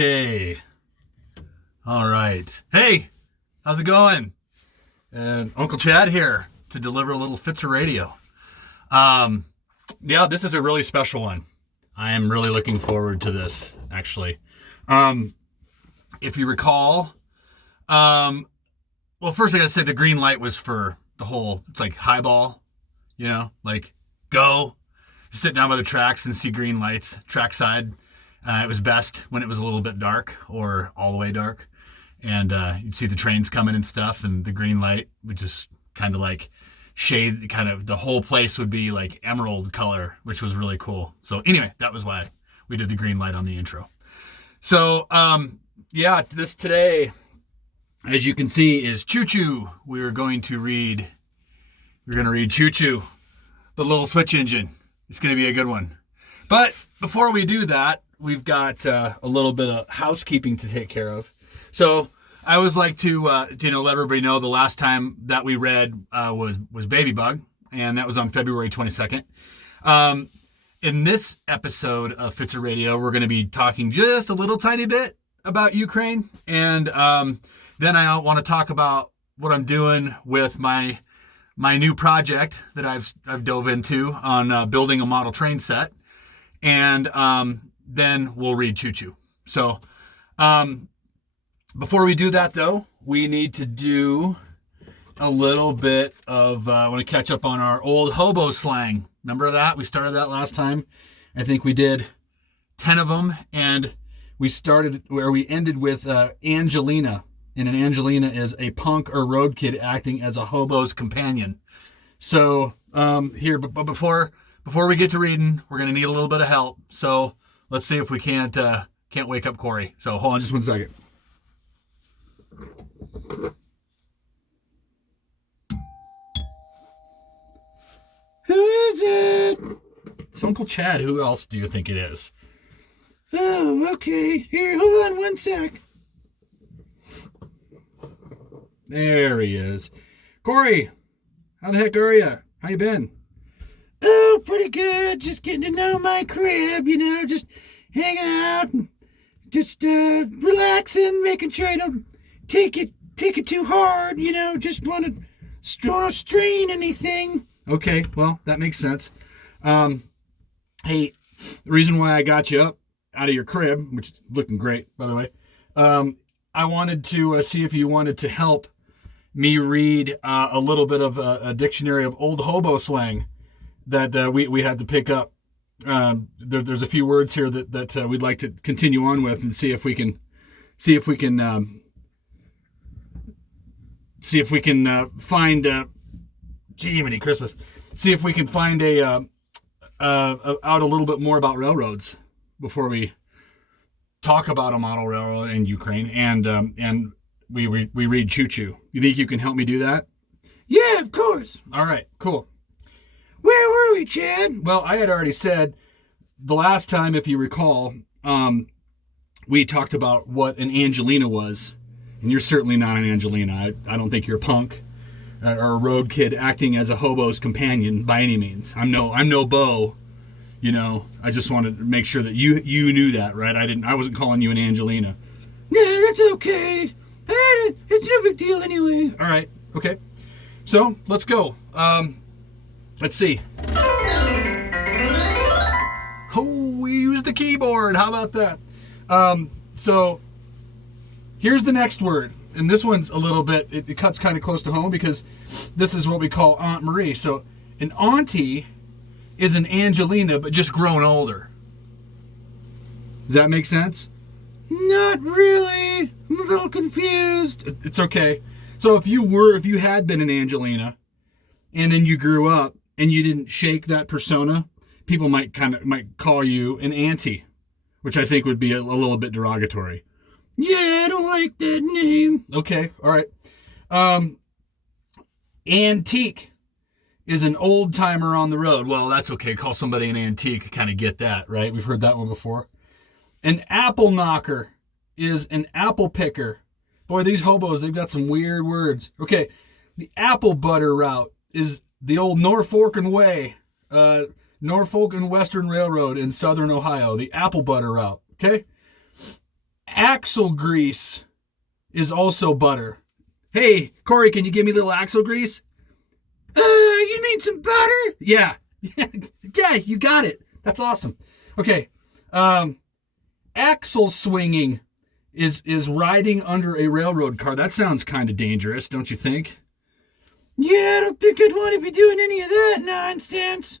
Okay. All right. Hey, how's it going? And Uncle Chad here to deliver a little Fitzer radio. Yeah, this is a really special one. I am really looking forward to this, actually. If you recall, well, first I gotta say the green light was for the whole, it's like highball, like go, sit down by the tracks and see green lights, trackside. It was best when it was a little bit dark or all the way dark. And you'd see the trains coming and stuff, and the green light would just kind of like shade, the whole place would be like emerald color, which was really cool. So anyway, that was why we did the green light on the intro. So yeah, this today, as you can see, is Choo-Choo. We're going to read Choo-Choo, the little switch engine. It's going to be a good one. But before we do that, we've got a little bit of housekeeping to take care of. So I always like to let everybody know the last time that we read was Baby Bug, and that was on February 22nd. In this episode of Fitzer Radio, we're going to be talking just a little tiny bit about Ukraine, and then I want to talk about what I'm doing with my new project that I've dove into on building a model train set, and then we'll read Choo-Choo. So before we do that, though, we need to do a little bit of, I want to catch up on our old hobo slang. Remember that? We started that last time. I think we did 10 of them, and we ended with Angelina. And an Angelina is a punk or road kid acting as a hobo's companion. So here, but before we get to reading, we're going to need a little bit of help. So let's see if we can't wake up Corey. So hold on just 1 second. Who is it? It's Uncle Chad. Who else do you think it is? Oh, okay. Here, hold on 1 sec. There he is. Corey, how the heck are you? How you been? Oh, pretty good. Just getting to know my crib, just hanging out and just relaxing, making sure I don't take it too hard, just want to strain anything. Okay, well, that makes sense. Hey, the reason why I got you up out of your crib, which is looking great, by the way, I wanted to see if you wanted to help me read a little bit of a dictionary of old hobo slang that we had to pick up. There's a few words here that we'd like to continue on with and see if we can find Jiminy Christmas. See if we can find out a little bit more about railroads before we talk about a model railroad in Ukraine and we read Choo-Choo. You think you can help me do that? Yeah, of course. All right, cool. Where were we, Chad? Well, I had already said the last time, if you recall, we talked about what an Angelina was. And you're certainly not an Angelina. I don't think you're a punk or a road kid acting as a hobo's companion by any means. I'm no Bo. I just wanted to make sure that you knew that, right? I wasn't calling you an Angelina. Yeah, that's okay. It's no big deal anyway. All right, okay. So let's go. Let's see. Oh, we used the keyboard. How about that? So here's the next word. And this one's a little bit, it cuts kind of close to home because this is what we call Aunt Marie. So an auntie is an Angelina, but just grown older. Does that make sense? Not really. I'm a little confused. It's okay. So if you had been an Angelina and then you grew up and you didn't shake that persona, people might call you an auntie, which I think would be a little bit derogatory. Yeah, I don't like that name. Okay, all right. Antique is an old timer on the road. Well, that's okay. Call somebody an antique. Kind of get that, right? We've heard that one before. An apple knocker is an apple picker. Boy, these hobos, they've got some weird words. Okay, the apple butter route is the old Norfolk and Way, Norfolk and Western Railroad in southern Ohio, the apple butter route. Okay? Axle grease is also butter. Hey, Corey, can you give me a little axle grease? You mean some butter? Yeah. Yeah, you got it. That's awesome. Okay. Axle swinging is riding under a railroad car. That sounds kind of dangerous, don't you think? Yeah, I don't think I'd want to be doing any of that nonsense.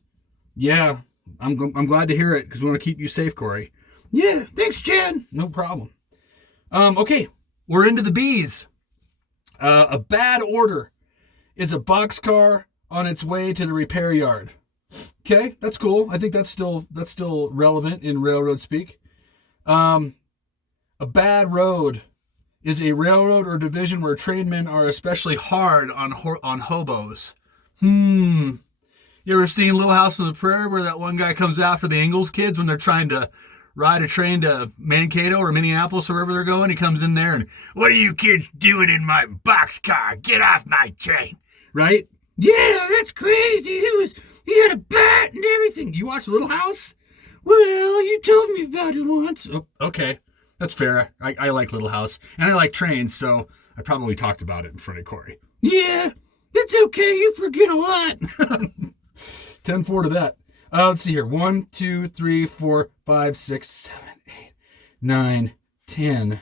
Yeah, I'm glad to hear it because we want to keep you safe, Corey. Yeah, thanks, Chad. No problem. Okay, we're into the B's. A bad order is a boxcar on its way to the repair yard. Okay, that's cool. I think that's still relevant in railroad speak. A bad road is a railroad or division where trainmen are especially hard on hobos. You ever seen Little House on the Prairie where that one guy comes after the Ingalls kids when they're trying to ride a train to Mankato or Minneapolis or wherever they're going? He comes in there and, what are you kids doing in my boxcar? Get off my train. Right? Yeah, that's crazy. He had a bat and everything. You watch Little House? Well, you told me about it once. Oh, okay. That's fair. I like Little House. And I like trains, so I probably talked about it in front of Corey. Yeah, that's okay. You forget a lot. 10-4 to that. Let's see here. 1, 2, 3, 4, 5, 6, 7, 8, 9, 10.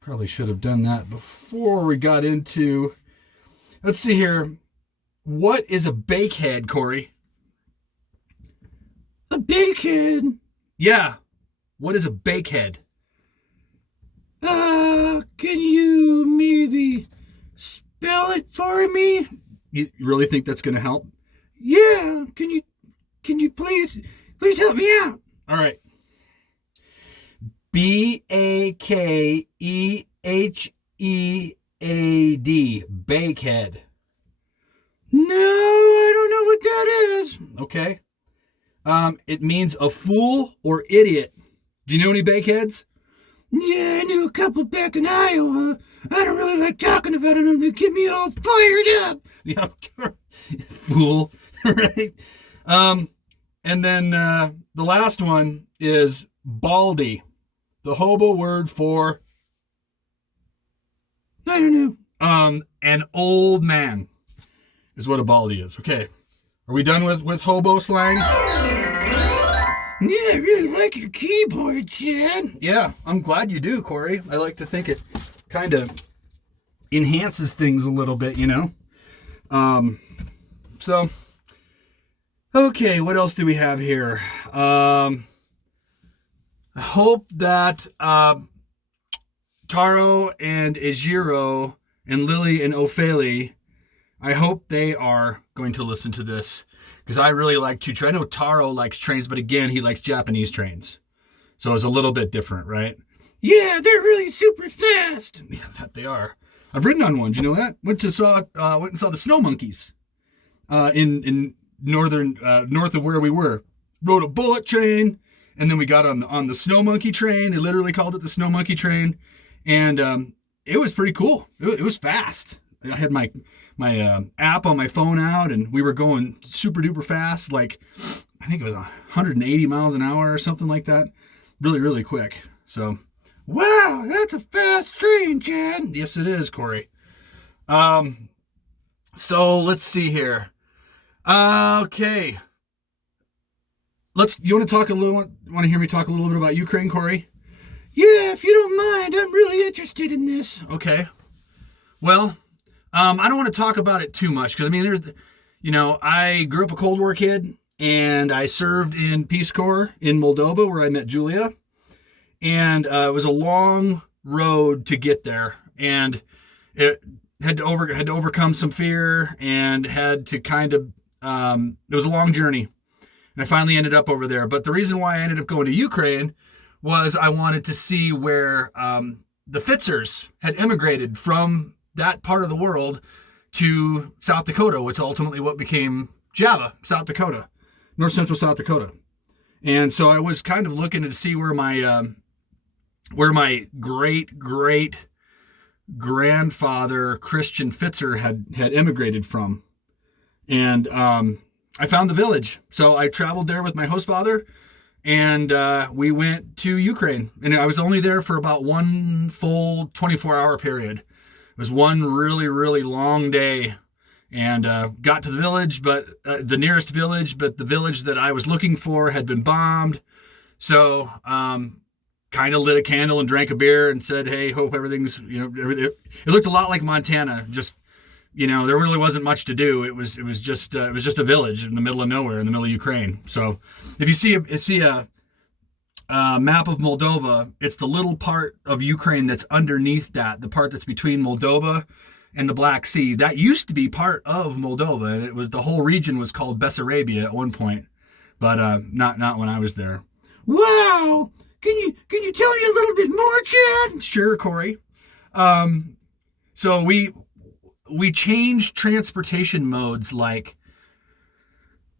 Probably should have done that before we got into... Let's see here. What is a bakehead, Corey? A bakehead? Yeah. What is a bakehead? Can you maybe spell it for me? You really think that's going to help? Yeah. Can you please help me out? All right. Bakehead. Bakehead. No, I don't know what that is. Okay. It means a fool or idiot. Do you know any bakeheads? Yeah, I knew a couple back in Iowa. I don't really like talking about them. They get me all fired up. Yeah, fool, right? And then the last one is baldy, the hobo word for, I don't know. An old man is what a baldy is. Okay, are we done with hobo slang? Yeah, I really like your keyboard, Chad. Yeah, I'm glad you do, Corey. I like to think it kind of enhances things a little bit, you know? So, okay, what else do we have here? I hope that Taro and Ejiro and Lily and Ophélie, I hope they are going to listen to this. Because I really like Choo-Choo. I know Taro likes trains, but again, he likes Japanese trains. So it's a little bit different, right? Yeah, they're really super fast. Yeah, that they are. I've ridden on one. Do you know that? Went and saw the snow monkeys in north of where we were. Rode a bullet train, and then we got on the snow monkey train. They literally called it the snow monkey train, and it was pretty cool. It was fast. I had my app on my phone out, and we were going super duper fast, like I think it was 180 miles an hour or something like that. Really, really quick. So, wow, that's a fast train, Chad. Yes, it is, Corey. So let's see here. Okay. You want to hear me talk a little bit about Ukraine, Corey? Yeah, if you don't mind, I'm really interested in this. Okay. Well, I don't want to talk about it too much because, I mean, I grew up a Cold War kid and I served in Peace Corps in Moldova where I met Julia. And it was a long road to get there. And it had to overcome some fear and had to kind of, it was a long journey. And I finally ended up over there. But the reason why I ended up going to Ukraine was I wanted to see where the Fitzers had immigrated from that part of the world to South Dakota, which ultimately what became Java, South Dakota, north central South Dakota. And so I was kind of looking to see where my great grandfather Christian Fitzer had immigrated from. And I found the village. So I traveled there with my host father and we went to Ukraine. And I was only there for about one full 24-hour period. It was one really, really long day, and got to the village, but the nearest village, but the village that I was looking for had been bombed. So kind of lit a candle and drank a beer and said, hey, hope everything's, it looked a lot like Montana. Just, there really wasn't much to do. It was just a village in the middle of nowhere, in the middle of Ukraine. So if you see a map of Moldova, it's the little part of Ukraine that's underneath that, the part that's between Moldova and the Black Sea. That used to be part of Moldova, and the whole region was called Bessarabia at one point, but not when I was there. Wow! Can you tell me a little bit more, Chad? Sure, Corey. So we changed transportation modes like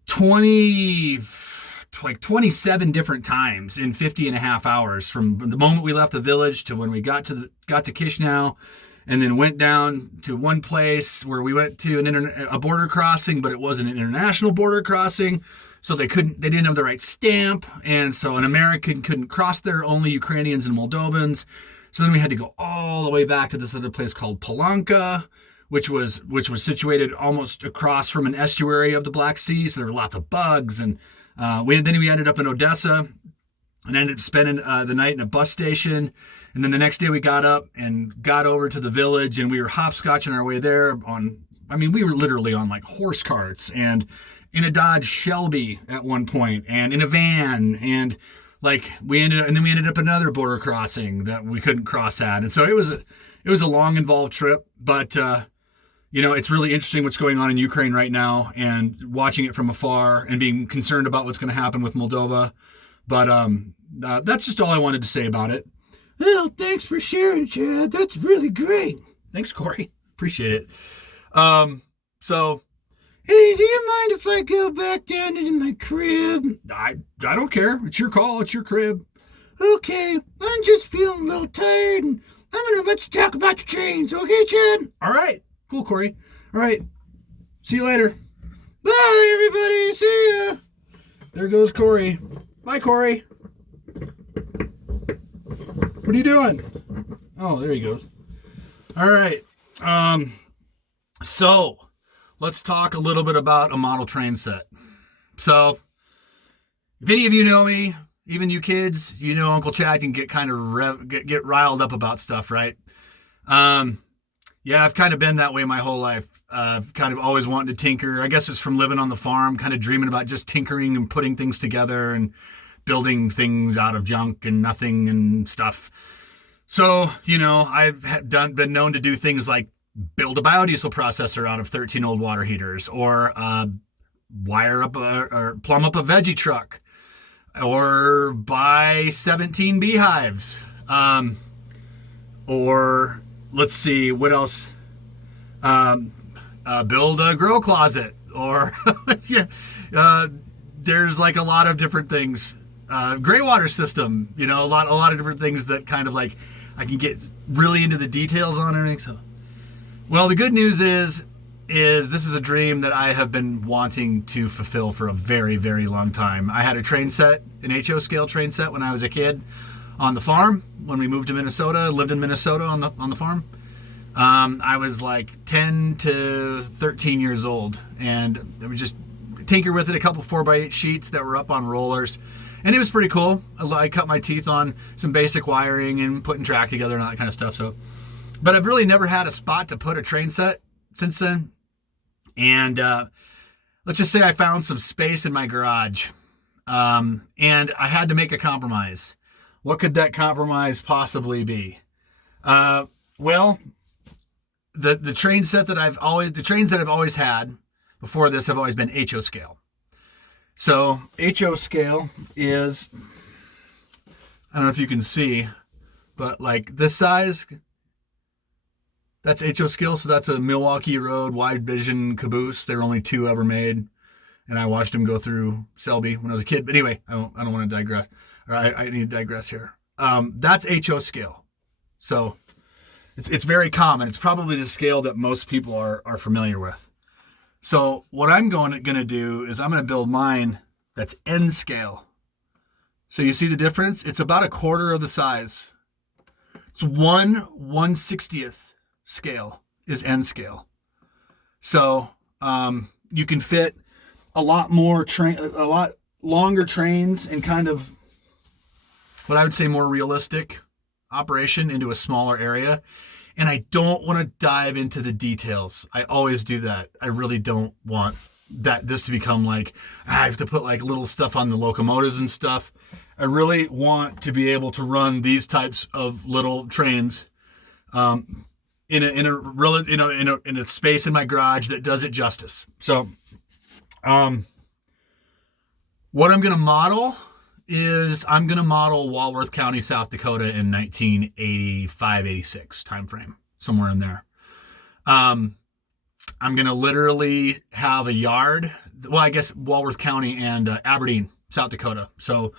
27 different times in 50 and a half hours, from the moment we left the village to when we got to Kishinev, and then went down to one place where we went to a border crossing, but it wasn't an international border crossing. So they didn't have the right stamp. And so an American couldn't cross there, only Ukrainians and Moldovans. So then we had to go all the way back to this other place called Palanka, which was situated almost across from an estuary of the Black Sea. So there were lots of bugs. And we ended up in Odessa and ended up spending the night in a bus station. And then the next day we got up and got over to the village, and we were hopscotching our way there we were literally on like horse carts and in a Dodge Shelby at one point, and in a van, and we ended up another border crossing that we couldn't cross at. And so it was a long, involved trip, but it's really interesting what's going on in Ukraine right now, and watching it from afar and being concerned about what's going to happen with Moldova. But that's just all I wanted to say about it. Well, thanks for sharing, Chad. That's really great. Thanks, Corey. Appreciate it. So, hey, do you mind if I go back down into my crib? I don't care. It's your call. It's your crib. Okay, I'm just feeling a little tired, and I'm going to let you talk about your trains. Okay, Chad? All right. Cool, Corey. All right. See you later. Bye, everybody. See ya. There goes Corey. Bye, Corey. What are you doing? Oh, there he goes. All right. So let's talk a little bit about a model train set. So if any of you know me, even you kids, Uncle Chad can get kind of get riled up about stuff, right? Yeah, I've kind of been that way my whole life. I've kind of always wanted to tinker. I guess it's from living on the farm, kind of dreaming about just tinkering and putting things together and building things out of junk and nothing and stuff. So, I've been known to do things like build a biodiesel processor out of 13 old water heaters, or wire up or plumb up a veggie truck, or buy 17 beehives, or let's see, what else? Build a grow closet, or there's like a lot of different things. Gray water system, a lot of different things that kind of like I can get really into the details on everything. So, well, the good news is this is a dream that I have been wanting to fulfill for a very, very long time. I had a train set, an HO scale train set, when I was a kid on the farm. When we moved to Minnesota, lived in Minnesota on the farm. I was like 10 to 13 years old, and I would just tinker with it, a couple 4x8 sheets that were up on rollers. And it was pretty cool. I cut my teeth on some basic wiring and putting track together and all that kind of stuff. So, but I've really never had a spot to put a train set since then. And let's just say I found some space in my garage, and I had to make a compromise. What could that compromise possibly be? Well, the trains that I've always had before this have always been HO scale. So HO scale is, I don't know if you can see, but like this size, that's HO scale. So that's a Milwaukee Road wide vision caboose. There were only 2 ever made, and I watched them go through Selby when I was a kid. But anyway, I don't want to digress. Or I need to digress here. That's HO scale. So it's very common. It's probably the scale that most people are familiar with. So what I'm going to do is I'm going to build mine that's N scale. So you see the difference? It's about a quarter of the size. It's 1/160th scale is N scale. So you can fit a lot longer trains and kind of what I would say more realistic operation into a smaller area. And I don't want to dive into the details. I always do that. I really don't want this to become like I have to put like little stuff on the locomotives and stuff. I really want to be able to run these types of little trains in a space in my garage that does it justice. So what I'm going to model is I'm going to model Walworth County, South Dakota in 1985, 86 timeframe, somewhere in there. I'm going to literally have a yard. Well, I guess Walworth County and Aberdeen, South Dakota. So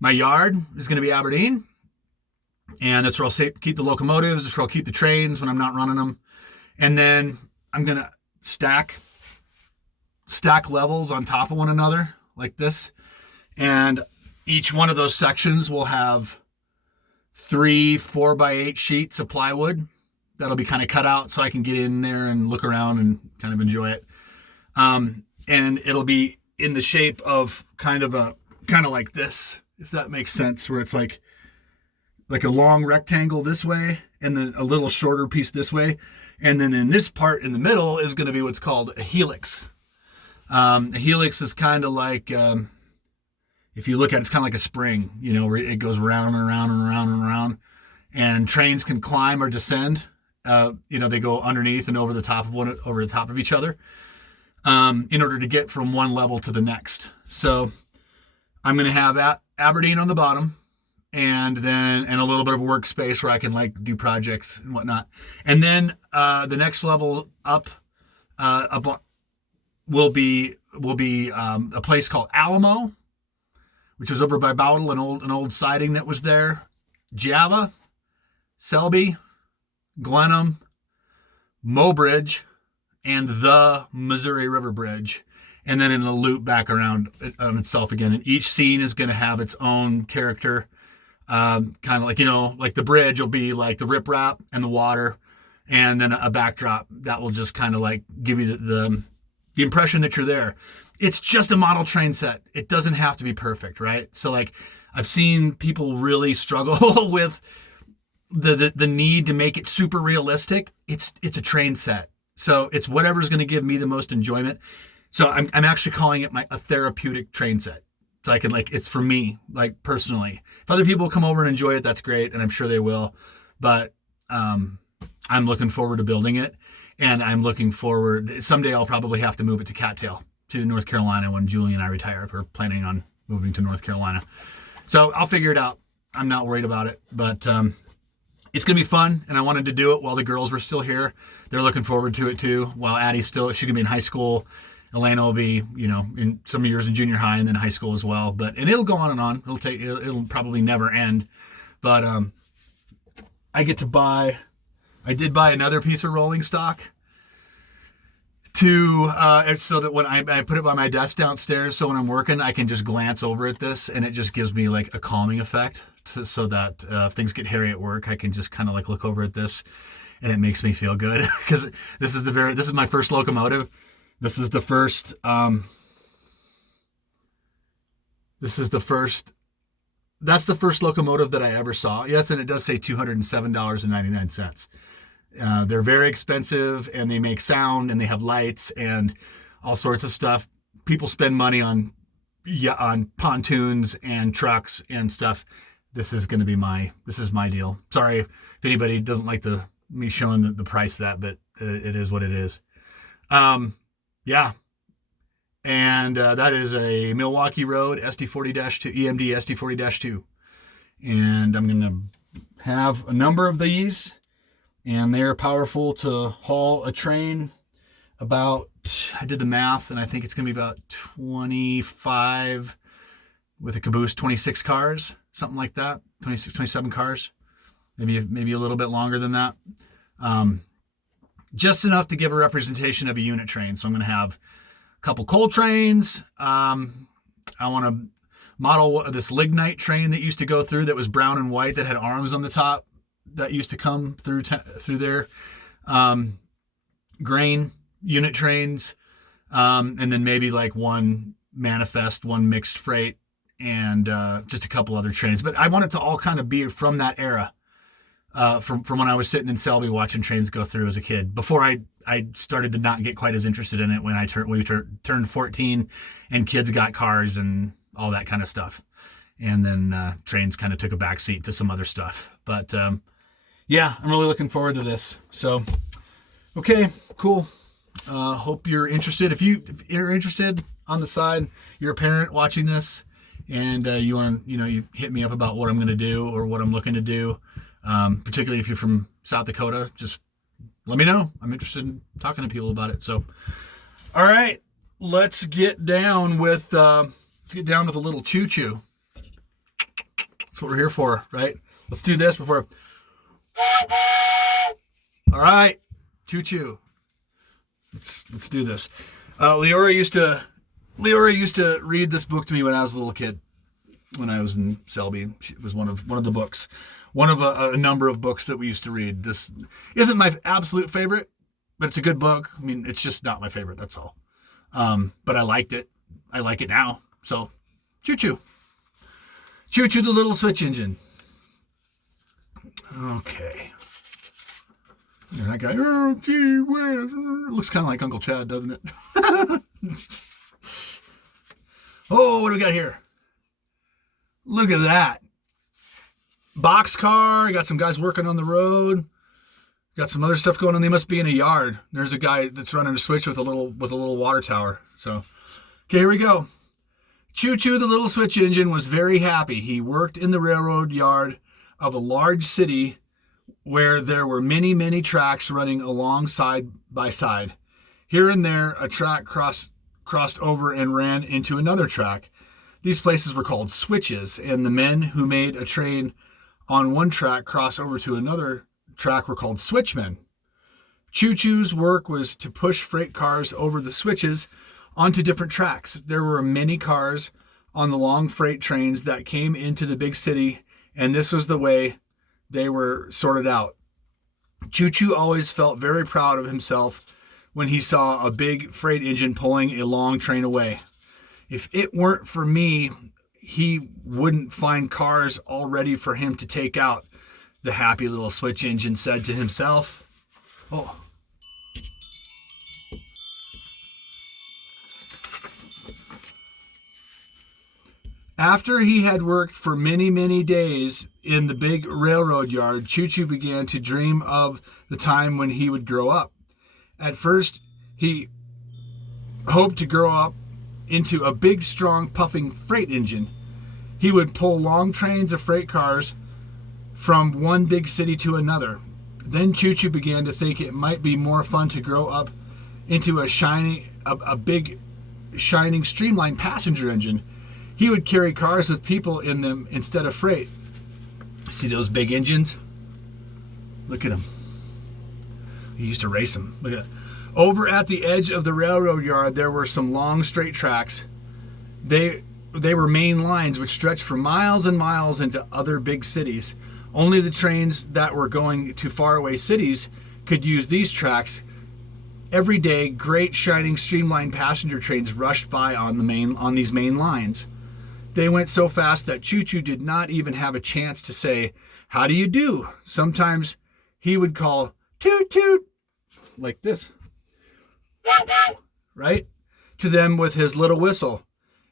my yard is going to be Aberdeen. And that's where I'll keep the locomotives. That's where I'll keep the trains when I'm not running them. And then I'm going to stack levels on top of one another like this. And each one of those sections will have 3 4x8 sheets of plywood that'll be kind of cut out so I can get in there and look around and kind of enjoy it. And it'll be in the shape of kind of like this, if that makes sense, where it's like a long rectangle this way and then a little shorter piece this way. And then in this part in the middle is going to be what's called a helix. A helix is kind of like, if you look at it, it's kind of like a spring, where it goes round and around and around and around. And trains can climb or descend. They go underneath and over the top of each other in order to get from one level to the next. So I'm going to have Aberdeen on the bottom and a little bit of workspace where I can like do projects and whatnot. And then the next level up will be a place called Alamo, which was over by Bowdle, an old siding that was there. Java, Selby, Glenham, Mobridge, and the Missouri River Bridge. And then in a loop back around on itself again. And each scene is going to have its own character. Kind of like, like the bridge will be like the riprap and the water. And then a backdrop that will just kind of like give you the impression that you're there. It's just a model train set. It doesn't have to be perfect, right? So like I've seen people really struggle with the need to make it super realistic. It's a train set. So it's whatever's going to give me the most enjoyment. So I'm actually calling it a therapeutic train set. So I can it's for me, like personally. If other people come over and enjoy it, that's great. And I'm sure they will. But I'm looking forward to building it. And I'm looking forward, someday I'll probably have to move it to Cattail, to North Carolina when Julie and I retire. We're planning on moving to North Carolina. So I'll figure it out. I'm not worried about it. But it's going to be fun. And I wanted to do it while the girls were still here. They're looking forward to it too. While Addie's she can be in high school. Elena will be, in some years in junior high and then high school as well. And it'll go on and on. It'll probably never end. But I did buy another piece of rolling stock so that when I put it by my desk downstairs, so when I'm working, I can just glance over at this and it just gives me like a calming effect so that if things get hairy at work, I can just kind of like look over at this and it makes me feel good because this is my first locomotive. That's the first locomotive that I ever saw. Yes, and it does say $207.99. They're very expensive and they make sound and they have lights and all sorts of stuff. People spend money on pontoons and trucks and stuff. This is my deal. Sorry if anybody doesn't like me showing the price of that, but it is what it is. Yeah. And that is a Milwaukee Road SD40-2, EMD SD40-2. And I'm going to have a number of these, and they're powerful to haul a train about, I did the math, and I think it's going to be about 25, with a caboose, 26 cars, something like that, 26, 27 cars, maybe a little bit longer than that. Just enough to give a representation of a unit train. So I'm going to have a couple coal trains. I want to this lignite train that used to go through that was brown and white that had arms on the top that used to come through there. Grain unit trains, and then maybe like one manifest, one mixed freight, and just a couple other trains. But I want it to all kind of be from that era, from when I was sitting in Selby watching trains go through as a kid. Before I started to not get quite as interested in it when we turned 14, and kids got cars and all that kind of stuff. And then trains kind of took a backseat to some other stuff. But yeah, I'm really looking forward to this. So, okay, cool. Hope you're interested. If you're interested on the side, you're a parent watching this, and you want to, you hit me up about what I'm going to do or what I'm looking to do. Particularly if you're from South Dakota, just let me know. I'm interested in talking to people about it. So, all right, let's get down with a little Choo-Choo. That's what we're here for, right? Let's do this before. All right, Choo-Choo. Let's do this. Leora used to read this book to me when I was a little kid. When I was in Selby, it was one of the books, one of a number of books that we used to read. This isn't my absolute favorite, but it's a good book. I mean, it's just not my favorite. That's all. But I liked it. I like it now. So, Choo-Choo. Choo-Choo, the little switch engine. Okay. And that guy, oh, gee whiz. Looks kind of like Uncle Chad, doesn't it? Oh, what do we got here? Look at that. Boxcar. Got some guys working on the road. Got some other stuff going on. They must be in a yard. There's a guy that's running a switch with a little water tower. So, okay, here we go. Choo-Choo, the little switch engine, was very happy. He worked in the railroad yard of a large city where there were many, many tracks running along side by side. Here and there, a track crossed over and ran into another track. These places were called switches, and the men who made a train on one track cross over to another track were called switchmen. Choo-Choo's work was to push freight cars over the switches onto different tracks. There were many cars on the long freight trains that came into the big city, and this was the way they were sorted out. Choo-Choo always felt very proud of himself when he saw a big freight engine pulling a long train away. If it weren't for me, he wouldn't find cars all ready for him to take out, the happy little switch engine said to himself. Oh. After he had worked for many, many days in the big railroad yard, Choo-Choo began to dream of the time when he would grow up. At first, he hoped to grow up into a big, strong, puffing freight engine. He would pull long trains of freight cars from one big city to another. Then Choo-Choo began to think it might be more fun to grow up into a big, shining, streamlined passenger engine. He would carry cars with people in them instead of freight. See those big engines? Look at them. He used to race them. Look at that. Over at the edge of the railroad yard, there were some long straight tracks. They were main lines which stretched for miles and miles into other big cities. Only the trains that were going to faraway cities could use these tracks. Every day, great shining streamlined passenger trains rushed by on these main lines. They went so fast that Choo-Choo did not even have a chance to say, "How do you do?" Sometimes he would call, "Toot toot," like this, right, to them with his little whistle.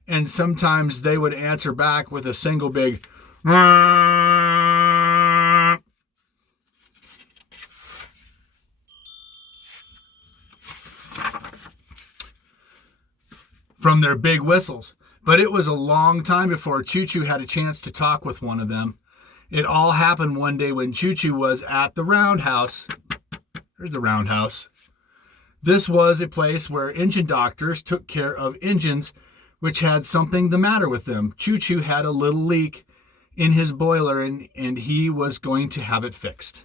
And sometimes they would answer back with a single big from their big whistles. But it was a long time before Choo-Choo had a chance to talk with one of them. It all happened one day when Choo-Choo was at the roundhouse. There's the roundhouse. This was a place where engine doctors took care of engines which had something the matter with them. Choo-Choo had a little leak in his boiler and he was going to have it fixed.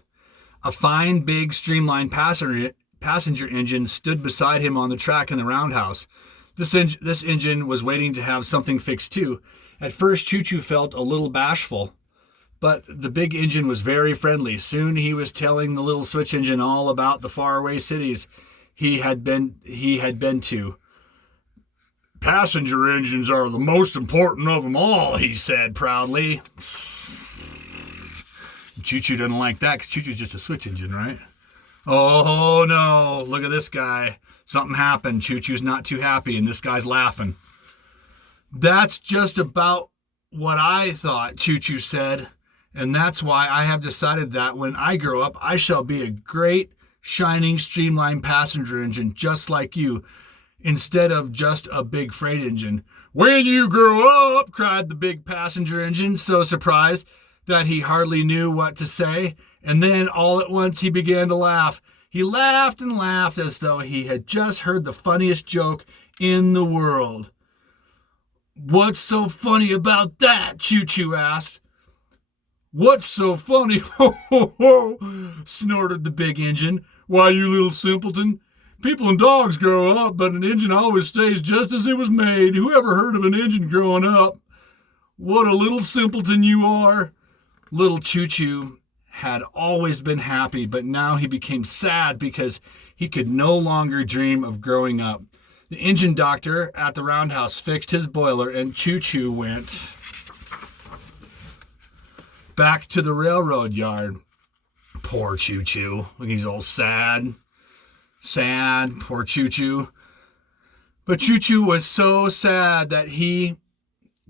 A fine, big, streamlined passenger engine stood beside him on the track in the roundhouse. This engine was waiting to have something fixed too. At first, Choo-Choo felt a little bashful, but the big engine was very friendly. Soon he was telling the little switch engine all about the faraway cities he had been to. "Passenger engines are the most important of them all," he said proudly. Choo-Choo doesn't like that because Choo-Choo's just a switch engine, right? Oh no, look at this guy. Something happened. Choo-Choo's not too happy, and this guy's laughing. "That's just about what I thought," Choo-Choo said. "And that's why I have decided that when I grow up, I shall be a great, shining, streamlined passenger engine just like you, instead of just a big freight engine." "When you grow up," cried the big passenger engine, so surprised that he hardly knew what to say. And then all at once he began to laugh. He laughed and laughed as though he had just heard the funniest joke in the world. "What's so funny about that?" Choo-Choo asked. "What's so funny? Ho, ho, ho," snorted the big engine. "Why, you little simpleton, people and dogs grow up, but an engine always stays just as it was made. Who ever heard of an engine growing up? What a little simpleton you are." Little Choo-Choo had always been happy, but now he became sad because he could no longer dream of growing up. The engine doctor at the roundhouse fixed his boiler, and Choo-Choo went back to the railroad yard. Poor Choo-Choo. He's all sad. Sad. Poor Choo-Choo. But Choo-Choo was so sad that he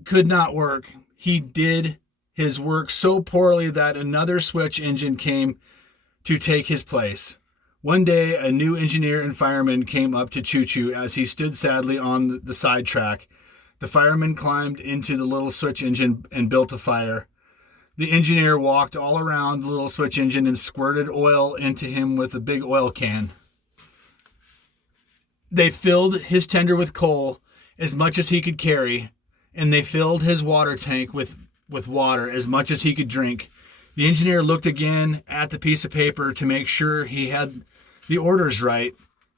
could not work. He did his work so poorly that another switch engine came to take his place. One day, a new engineer and fireman came up to Choo-Choo as he stood sadly on the side track. The fireman climbed into the little switch engine and built a fire. The engineer walked all around the little switch engine and squirted oil into him with a big oil can. They filled his tender with coal, as much as he could carry, and they filled his water tank with water, as much as he could drink. The engineer looked again at the piece of paper to make sure he had the orders right.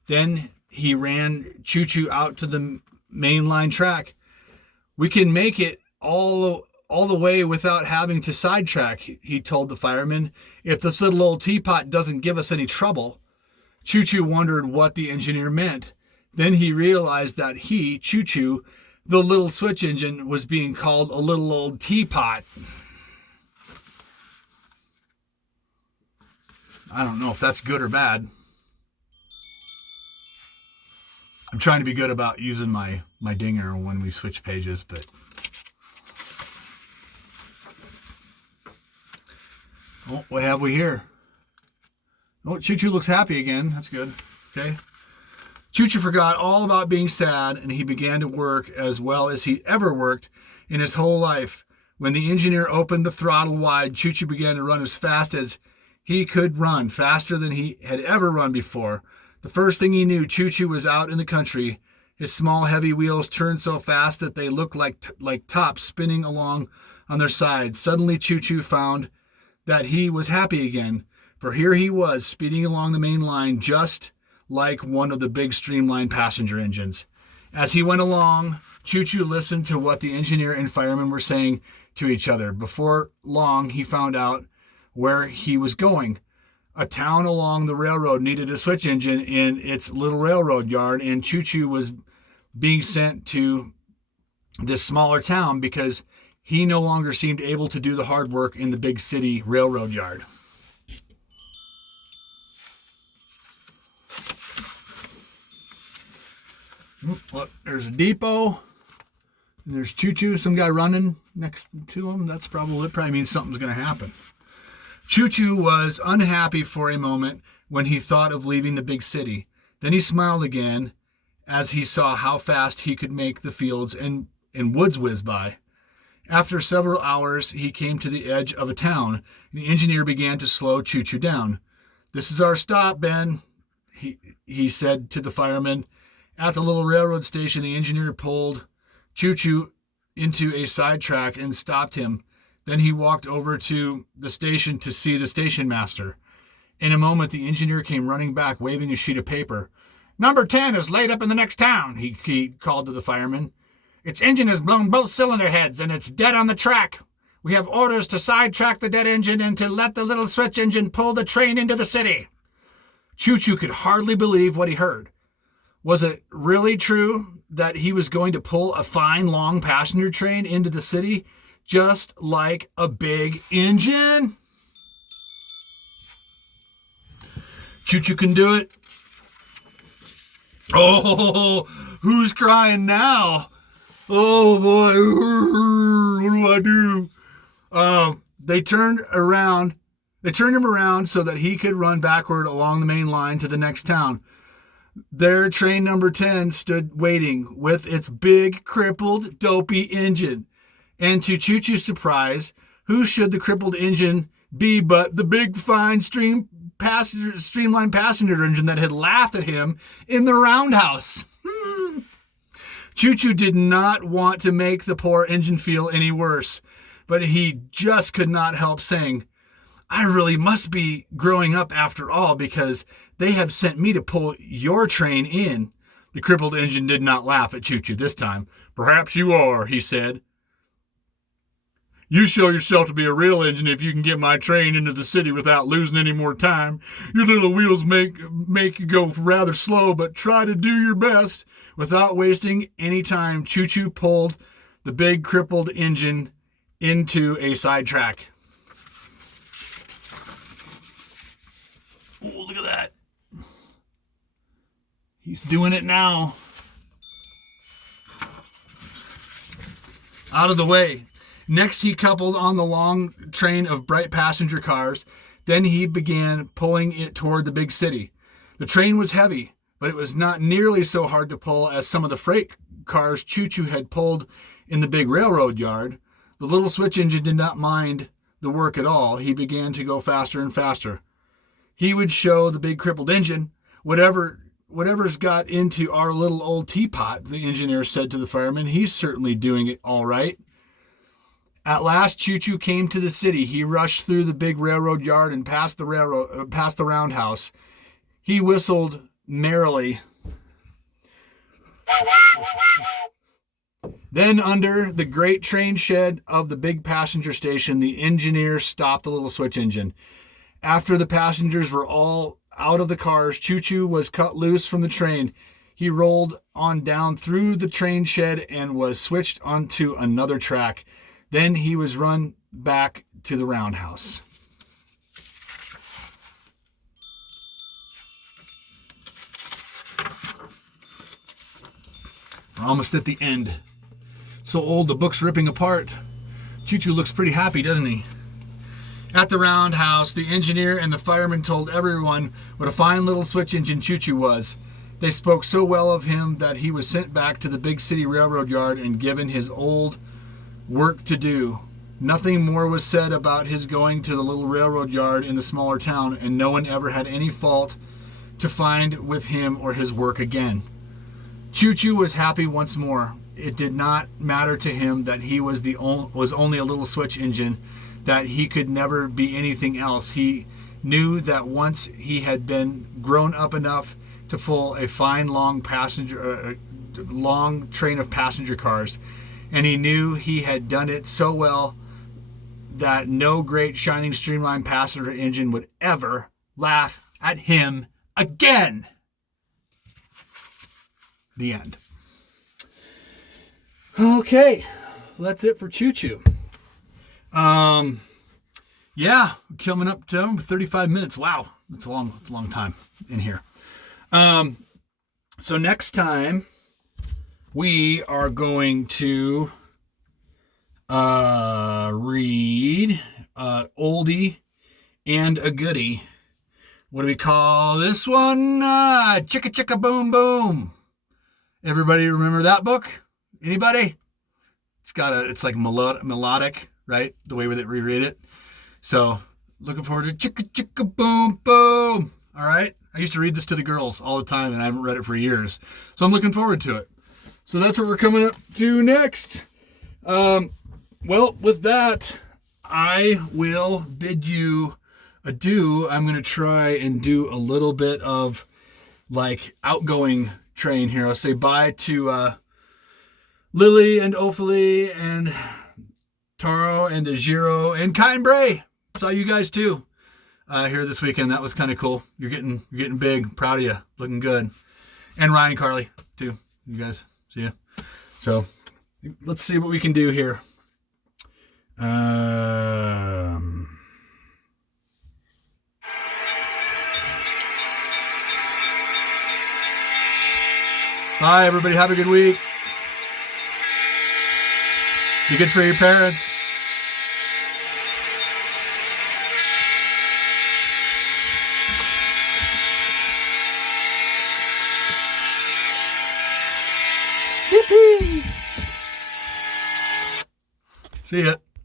Then he ran Choo-Choo out to the main line track. "We can make it all the way without having to sidetrack," he told the fireman, "if this little old teapot doesn't give us any trouble." Choo-Choo wondered what the engineer meant. Then he realized that he, Choo-Choo, the little switch engine, was being called a little old teapot. I don't know if that's good or bad. I'm trying to be good about using my dinger when we switch pages, but oh, what have we here? Oh, Choo-Choo looks happy again. That's good. Okay. Choo-Choo forgot all about being sad, and he began to work as well as he ever worked in his whole life. When the engineer opened the throttle wide, Choo-Choo began to run as fast as he could run, faster than he had ever run before. The first thing he knew, Choo-Choo was out in the country. His small, heavy wheels turned so fast that they looked like tops spinning along on their sides. Suddenly, Choo-Choo found that he was happy again, for here he was, speeding along the main line just like one of the big streamlined passenger engines. As he went along, Choo-Choo listened to what the engineer and fireman were saying to each other. Before long, he found out where he was going. A town along the railroad needed a switch engine in its little railroad yard, and Choo-Choo was being sent to this smaller town because he no longer seemed able to do the hard work in the big city railroad yard. Look, there's a depot, and there's Choo-Choo, some guy running next to him. It probably means something's going to happen. Choo-Choo was unhappy for a moment when he thought of leaving the big city. Then he smiled again as he saw how fast he could make the fields and woods whiz by. After several hours, he came to the edge of a town. The engineer began to slow Choo-Choo down. "This is our stop, Ben," he said to the fireman. At the little railroad station, the engineer pulled Choo-Choo into a sidetrack and stopped him. Then he walked over to the station to see the station master. In a moment, the engineer came running back, waving a sheet of paper. "Number 10 is laid up in the next town," he called to the fireman. Its engine has blown both cylinder heads, and it's dead on the track. We have orders to sidetrack the dead engine and to let the little switch engine pull the train into the city. Choo-Choo could hardly believe what he heard. Was it really true that he was going to pull a fine, long passenger train into the city, just like a big engine? Choo-Choo can do it. Oh, who's crying now? Oh boy, what do I do? They turned him around so that he could run backward along the main line to the next town. There, train number 10 stood waiting with its big, crippled, dopey engine. And to Choo-Choo's surprise, who should the crippled engine be but the big, fine, streamlined passenger engine that had laughed at him in the roundhouse? Choo-Choo did not want to make the poor engine feel any worse, but he just could not help saying, I really must be growing up after all, because they have sent me to pull your train in. The crippled engine did not laugh at Choo-Choo this time. Perhaps you are, he said. You show yourself to be a real engine if you can get my train into the city without losing any more time. Your little wheels make you go rather slow, but try to do your best. Without wasting any time, Choo-Choo pulled the big crippled engine into a sidetrack. Oh, look at that. He's doing it now. Out of the way. Next, he coupled on the long train of bright passenger cars. Then he began pulling it toward the big city. The train was heavy, but it was not nearly so hard to pull as some of the freight cars Choo-Choo had pulled in the big railroad yard. The little switch engine did not mind the work at all. He began to go faster and faster. He would show the big crippled engine, whatever's got into our little old teapot, the engineer said to the fireman. He's certainly doing it all right. At last, Choo-Choo came to the city. He rushed through the big railroad yard and past the roundhouse. He whistled merrily. Then, under the great train shed of the big passenger station, the engineer stopped the little switch engine. After the passengers were all out of the cars, Choo-Choo was cut loose from the train. He rolled on down through the train shed and was switched onto another track. Then he was run back to the roundhouse. We're almost at the end. So old the book's ripping apart. Choo-Choo looks pretty happy, doesn't he? At the roundhouse, the engineer and the fireman told everyone what a fine little switch engine Choo-Choo was. They spoke so well of him that he was sent back to the big city railroad yard and given his old work to do. Nothing more was said about his going to the little railroad yard in the smaller town, and no one ever had any fault to find with him or his work again. Choo-Choo was happy once more. It did not matter to him that he was only a little switch engine, that he could never be anything else. He knew that once he had been grown up enough to pull a fine long train of passenger cars, and he knew he had done it so well that no great shining streamlined passenger engine would ever laugh at him again. The end. Okay, so that's it for Choo-Choo. Yeah, coming up to 35 minutes. Wow, it's a long time in here. So next time we are going to read Oldie and a Goodie. What do we call this one? Chicka Chicka Boom Boom. Everybody remember that book? Anybody? It's like melodic, right? The way that we read it. So looking forward to Chicka Chicka Boom Boom. All right. I used to read this to the girls all the time, and I haven't read it for years. So I'm looking forward to it. So that's what we're coming up to next. Well, with that, I will bid you adieu. I'm going to try and do a little bit of like outgoing train here. I'll say bye to Lily and Ophalie and Taro and Ajiro and Kai and Bray. Saw you guys too here this weekend. That was kind of cool. You're getting big. Proud of you. Looking good. And Ryan and Carly too. You guys. See ya. So let's see what we can do here. Bye, everybody. Have a good week. Be good for your parents. Yippee! See ya.